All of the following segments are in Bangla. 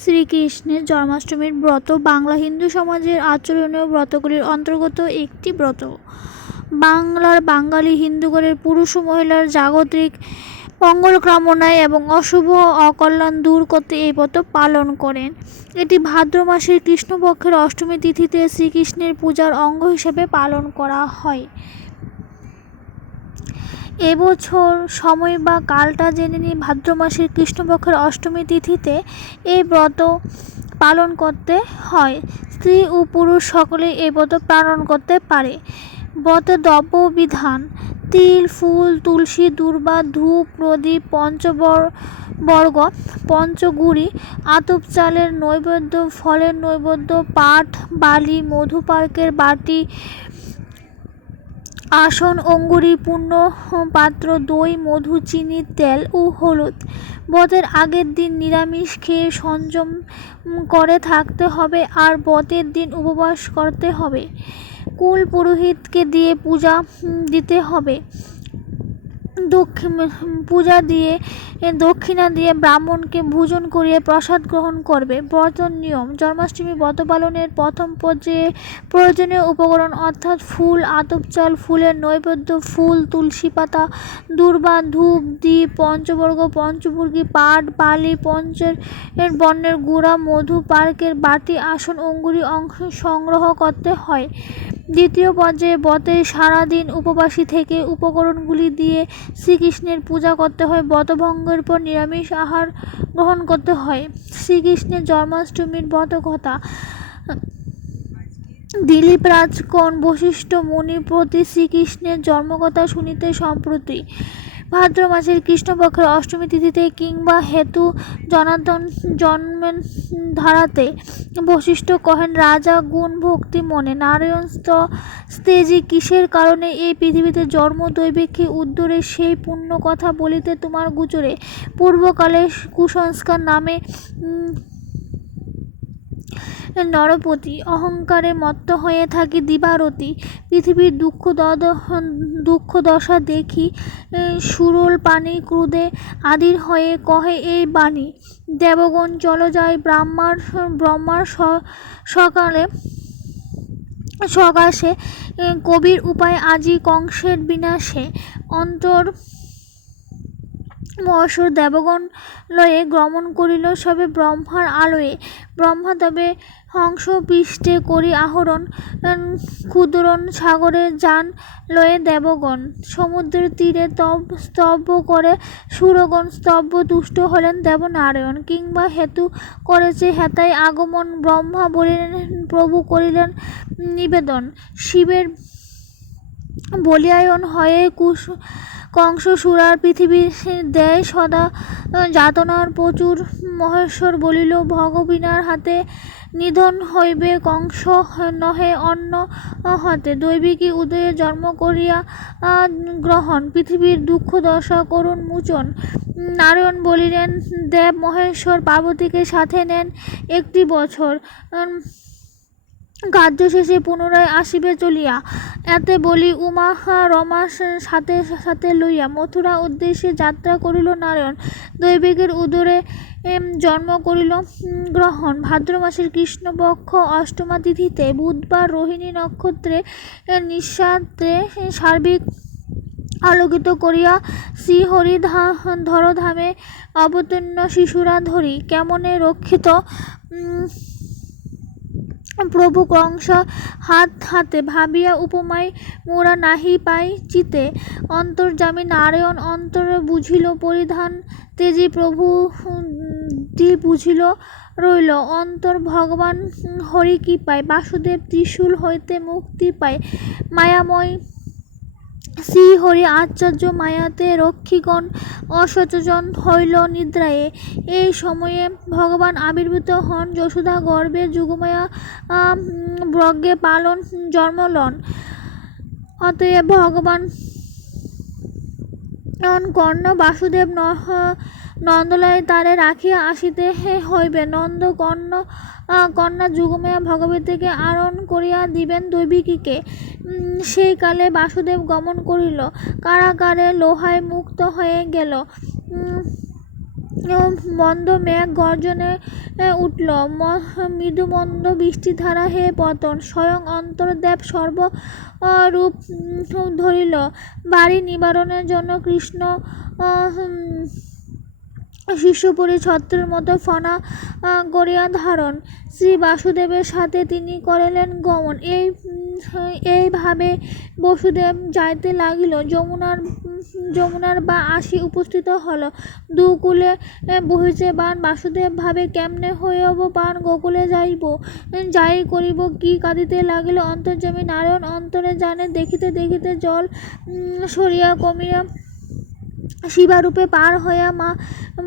শ্রীকৃষ্ণের জন্মাষ্টমীর ব্রত বাংলা হিন্দু সমাজের আচরণীয় ব্রতগুলির অন্তর্গত একটি ব্রত। বাংলার বাঙালি হিন্দুগণের পুরুষ ও মহিলার জাগতিক মঙ্গল কামনায় এবং অশুভ অকল্যাণ দূর করতে এই ব্রত পালন করেন। এটি ভাদ্র মাসের কৃষ্ণপক্ষের অষ্টমী তিথিতে শ্রীকৃষ্ণের পূজার অঙ্গ হিসেবে পালন করা হয়। এবছর সময় বা কালটা জেনে নিই ভাদ্র মাসের কৃষ্ণপক্ষের অষ্টমী তিথিতে এই ব্রত পালন করতে হয়। স্ত্রী ও পুরুষ সকলেই এই ব্রত পালন করতে পারে। ব্রতের দ্রব্য বিধান, তিল, ফুল, তুলসী, দুর্বা, ধূপ, প্রদীপ, পঞ্চবর, বর্গ, পঞ্চগুড়ি, আতপ চালের নৈবেদ্য, ফলের নৈবেদ্য, পাট, বালি মধু পার্কের বাটি আসন, অঙ্গুরি, পূর্ণ, পাত্র, দই, মধু চিনির তেল ও হলুদ। বতের আগের দিন নিরামিষ খেয়ে সংযম করে থাকতে হবে আর বতের দিন উপবাস করতে হবে। কুল পুরোহিতকে দিয়ে পূজা দিতে হবে। দক্ষিণ পূজা দিয়ে দক্ষিণা দিয়ে ব্রাহ্মণকে ভোজন করিয়ে প্রসাদ গ্রহণ করবে। ব্রত নিয়ম, জন্মাষ্টমী ব্রত পালনের প্রথম পর্যায়ে প্রয়োজনীয় উপকরণ অর্থাৎ ফুল, আতপ চাল, ফুলের নৈবেদ্য, ফুল, তুলসী পাতা, দূর্বা, ধূপ দ্বীপ পঞ্চবর্গ, পঞ্চমুর্গী, পাট, বালি, পঞ্চের বর্ণের গুঁড়া, মধু, পার্কের বাটি, আসন, অঙ্গুরি অংশ সংগ্রহ করতে হয়। দ্বিতীয় পর্যায়ে ব্রতে সারাদিন উপবাসী থেকে উপকরণগুলি দিয়ে শ্রীকৃষ্ণের পূজা করতে হয়। ব্রতভঙ্গের পর নিরামিষ আহার গ্রহণ করতে হয়। শ্রীকৃষ্ণের জন্মাষ্টমীর ব্রতকথা দিলীপ রাজকন বশিষ্ঠ মুনি প্রতি শ্রীকৃষ্ণের জন্মকথা শুনিতে সম্প্রতি ভাদ্র মাসের কৃষ্ণপক্ষের অষ্টমী তিথিতে কিংবা হেতু জনার্দন জন্মেন ধারাতে বশিষ্ঠ কহেন, রাজা, গুণ, ভক্তি, মনে। নারায়ণ স্ত- স্তেজি, কিসের কারণে এই পৃথিবীতে জন্ম দৈবিকী উদ্দরে সেই পুণ্য কথা বলিতে তোমার গুচরে পূর্বকালে কুসংস্কার নামে নরপতি, অহংকারে মত্ত হয়ে থাকি দিবারতি। পৃথিবীর দুঃখ দুঃখ দশা দেখি সুরল পানি ক্রুদে আদির হয়ে কহে এই বাণী। দেবগণ চল যায় ব্রাহ্মার, ব্রহ্মার সকালে, সকাশে কবির উপায় আজি কংসের বিনাশে। অন্তর মহর্ষর দেবগণ লয়ে গমন করিল সবে ব্রহ্মার আলোয়ে। ব্রহ্মা তবে হংস পৃষ্ঠে করি আহরণ ক্ষুদ্রণ সাগরে যান লয়ে দেবগণ। সমুদ্রের তীরে তব, স্তব্ধ করে সুরগণ স্তব্ধ তুষ্ট হলেন দেবনারায়ণ। কিংবা হেতু করেছে হেতায় আগমন, ব্রহ্মা বলিলেন, প্রভু করিলেন নিবেদন। শিবের বলিয়ায়ন হয়ে কুশ কংস সুরার পৃথিবীর দেয় সদা যাতনার প্রচুর। মহেশ্বর বলিল, ভগবিনার হাতে নিধন হইবে কংস নহে অন্য হতে। দৈবিকী উদয়ে জন্ম করিয়া গ্রহণ। পৃথিবীর দুঃখ দশা করুণ মোচন। নারায়ণ বলিলেন, দেব মহেশ্বর পার্বতীকে সাথে নেন একটি বছর। কার্য শেষে পুনরায় আসিবে চলিয়া। এতে বলি উমা রমা সাথে সাথে লইয়া মথুরা উদ্দেশ্যে যাত্রা করিল নারায়ণ। দৈবিকের উদরে জন্ম করিল গ্রহণ। ভাদ্র মাসের কৃষ্ণপক্ষ অষ্টমা তিথিতে বুধবার রোহিণী নক্ষত্রে এ, নিঃস্বাতে সার্বিক আলোকিত করিয়া শ্রীহরি ধা- ধরধামে অবতীর্ণ শিশুরা ধরি। কেমনে রক্ষিত প্রভু কংস হাত হাতে ভাবিয়া উপমায় মোরা নাহি পাই চিতে। অন্তর্যামী নারায়ণ অন্তরে বুঝিল পরিধান, তেজি প্রভু দি বুঝিল রইল, অন্তর ভগবান হরি কি পায়? বাসুদেব ত্রিশূল হইতে মুক্তি পায়। মায়াময় শ্রী হরি আচার্য মায়াতে রক্ষীগণ অসচেতন হইল নিদ্রায়ে। এই সময়ে ভগবান আবির্ভূত হন যশোদা গর্ভে যুগমায়া ব্রজ্ঞে পালন জন্মলন অতএব ভগবান কর্ণ বাসুদেব নহ- নন্দলায় তারে রাখিয়া আসিতে হইবে। নন্দ কর্ণ কন্যা যুগমেয়া ভগবতীকে আরণ করিয়া দিবেন দৈবিকীকে। সেই কালে বাসুদেব গমন করিল। কারাগারে লোহায় মুক্ত হয়ে গেল। মন্দ মেঘ গর্জনে উঠল। ম- মৃদু মন্দ বৃষ্টিধারা হে পতন। স্বয়ং অন্তর্দেব সর্ব রূপ ধরিল। বাড়ি নিবারণের জন্য কৃষ্ণ উম, ছত্রের মতো ফনা গড়িয়া ধারণ। শ্রী বাসুদেবের সাথে তিনি করিলেন গমন। এই এইভাবে বসুদেব যাইতে লাগিল যমুনার যমুনার বা আসি উপস্থিত হল। দুকুলে বহিছে বান বাসুদেব ভাবে কেমনে হইব পান গোকুলে যাইব যাই করিব কি কাঁদিতে লাগিল অন্তর্যামী নারায়ণ অন্তরে জানে দেখিতে দেখিতে জল সরিয়া কমিয়া শিবারূপে পার হইয়া মা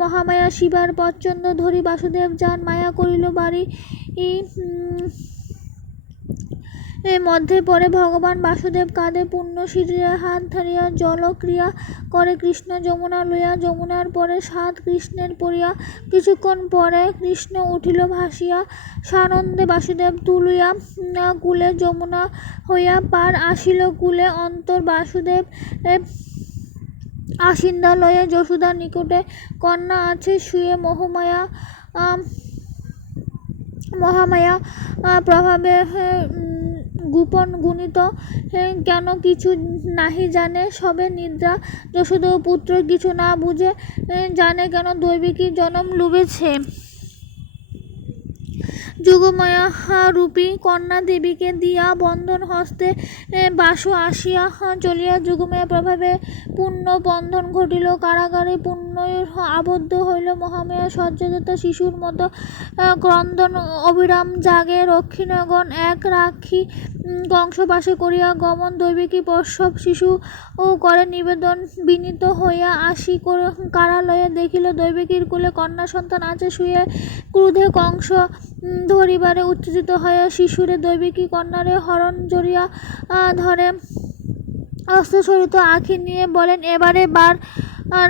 মহামায়া শিবার প্রচণ্ড ধরি বাসুদেব যান, মায়া করিল বাড়ি। মধ্যে পড়ে ভগবান বাসুদেব কাঁধে পূর্ণ শিরিয়া হাত ধরিয়া জলক্রিয়া করে কৃষ্ণ যমুনা লইয়া। যমুনার পরে সাত কৃষ্ণের পড়িয়া। কিছুক্ষণ পরে কৃষ্ণ উঠিল ভাসিয়া। সানন্দে বাসুদেব তুলিয়া কুলে যমুনা হইয়া পার আসিল। কুলে অন্তর বাসুদেব আসিন্দালয়ে যশোদার নিকটে কন্যা আছে, শুয়ে মহামায়া মহামায়া প্রভাবে গোপন গুণিত কেন কিছু নাহি জানে, সবে নিদ্রা যশোদ পুত্র কিছু না বুঝে জানে কেন দৈবিকী জনম লুবেছে। যুগমায়া রূপী কন্যা দেবীকে দিয়া বন্ধন হস্তে বাসু আসিয়া চলিয়া যুগমায়া প্রভাবে পূর্ণ বন্ধন ঘটিল। কারাগারে পূর্ণ আবদ্ধ হইল। মহামায়া সজ্জাদতা শিশুর মতো ক্রন্দন অবিরাম জাগে। রক্ষিণগণ এক রাখি কংসবাসে করিয়া গমন দৈবিকী প্রসব শিশু ও করে নিবেদন বিনীত হইয়া আসি। করে কারালয়ে দেখিল দৈবিকীর কুলে কন্যা সন্তান আছে। শুয়ে ক্রুধে কংস ধরিবারে উত্তেজিত হইয়া শিশুরে দৈবিকী কন্যারে হরণ জড়িয়া ধরে অস্ত্রসরিত আঁখি নিয়ে বলেন, এবারে বার আর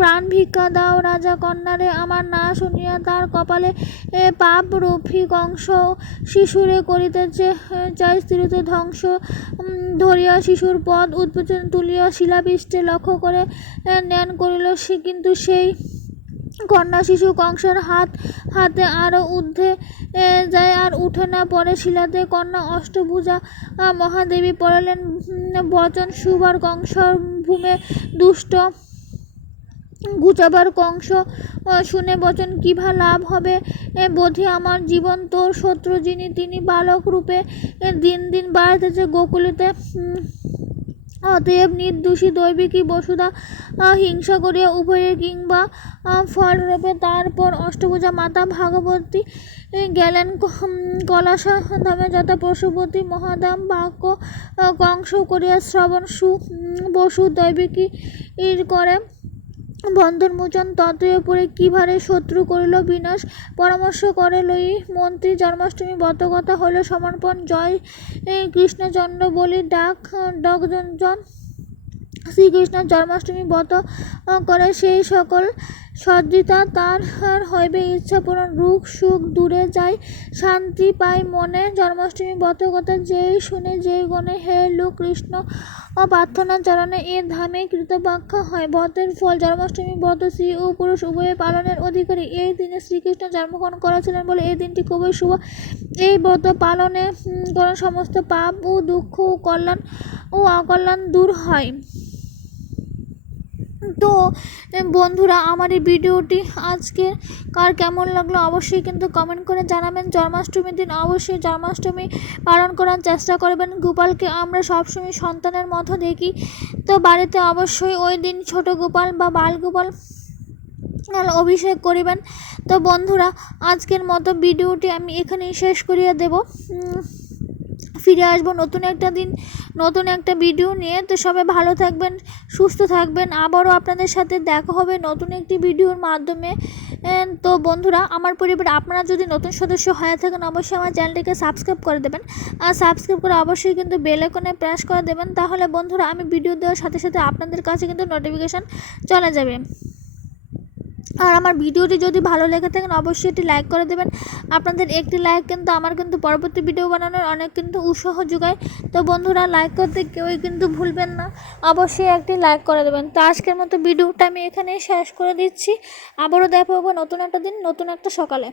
প্রাণ ভিক্ষা দাও রাজা কন্যারে, আমার না শুনিয়া তার কপালে পাপ রফি কংস শিশুরে করিতেছে। চাই স্ত্রীতে ধ্বংস ধরিয়া শিশুর পদ উৎপোচন তুলিয়া শিলাবৃষ্টে লক্ষ্য করে নেন ন্যান করিল সে, কিন্তু সেই কন্যা শিশু কংসের হাত, হাতে আরও ঊর্ধ্বে যায় আর উঠে না। পড়ে শিলাতে কন্যা অষ্টভুজা মহাদেবী পড়ালেন বচন সুবার কংস ভূমে দুষ্ট। গুচাবার কংস শুনে বচন কিভা লাভ হবে? বোধি আমার জীবন তোর শত্রু যিনি, তিনি বালক রূপে দিন দিন বাড়িতেছে গোকুলিতে। অতএব নির্দোষী দৈবিকী বসুধা হিংসা করিয়া উভয়ে কিংবা ফলরূপে তারপর অষ্টভুজা মাতা ভাগবতী গেলেন কলাসা ধামে যথা পশুপতি মহাদাম বাক্য কংস করিয়া শ্রবণ সু বসু দৈবিকী করে। বন্ধন মোচন উপরে কীভাবে কীভাবে শত্রু করিল বিনাশ? পরামর্শ করে লই। মন্ত্রী জন্মাষ্টমী বতকথা হলো সমর্পণ, জয় কৃষ্ণচন্দ্র বলি ডাক, ডগজন শ্রীকৃষ্ণ জন্মাষ্টমী ব্রত করে সেই সকল সজ্জিতা তার হইবে ইচ্ছা পূরণ। রূপ সুখ দূরে যায়, শান্তি পায় মনে। জন্মাষ্টমী ব্রত কথা যেই শুনে যেই গণে হে লোক কৃষ্ণ প্রার্থনা চরণে এ ধামে কৃতবাক্য হয়। ব্রতের ফল জন্মাষ্টমী ব্রত শ্রী ও পুরুষ উভয়ে পালনের অধিকারী। এই দিনে শ্রীকৃষ্ণ জন্মগ্রহণ করেছিলেন বলে এই দিনটি খুবই শুভ। এই ব্রত পালনে কোনো সমস্ত পাপ ও দুঃখ ও কল্যাণ ও অকল্যাণ দূর হয়। তো বন্ধুরা, আমার এই ভিডিওটি আজকে কার কেমন লাগল অবশ্যই কিন্তু কমেন্ট করে জানাবেন। জন্মাষ্টমীর দিন অবশ্যই জন্মাষ্টমী পালন করার চেষ্টা করবেন। গোপালকে আমরা সবসময় সন্তানের মতো দেখি। তো বাড়িতে অবশ্যই ওই দিন ছোট গোপাল বা বাল গোপাল অভিষেক করিবেন। তো বন্ধুরা, আজকের মতো ভিডিওটি আমি এখানেই শেষ করিয়ে দেব। ফিরে আসব নতুন একটা দিন, নতুন একটা ভিডিও নিয়ে। তো সবাই ভালো থাকবেন, সুস্থ থাকবেন। আবারও আপনাদের সাথে দেখা হবে নতুন একটি ভিডিওর মাধ্যমে। তো বন্ধুরা, আমার পরিবার, আপনারা যদি নতুন সদস্য হয়ে থাকেন, অবশ্যই আমার চ্যানেলটিকে সাবস্ক্রাইব করে দেবেন। আর সাবস্ক্রাইব করে অবশ্যই কিন্তু বেল আইকনে প্রেস করে দেবেন। তাহলে বন্ধুরা, আমি ভিডিও দেওয়ার সাথে সাথে আপনাদের কাছে কিন্তু নোটিফিকেশান চলে যাবে। আর আমার ভিডিওটি যদি ভালো লেগে থাকেন অবশ্যই একটি লাইক করে দেবেন। আপনাদের একটি লাইক কিন্তু আমার কিন্তু পরবর্তী ভিডিও বানানোর অনেক কিন্তু উৎসাহ যোগায়। তো বন্ধুরা লাইক করতে কেউই কিন্তু ভুলবেন না। অবশ্যই একটি লাইক করে দেবেন। তো আজকের মতো ভিডিওটা আমি এখানেই শেষ করে দিচ্ছি। আবারও দেখা হব নতুন একটা দিন, নতুন একটা সকালে।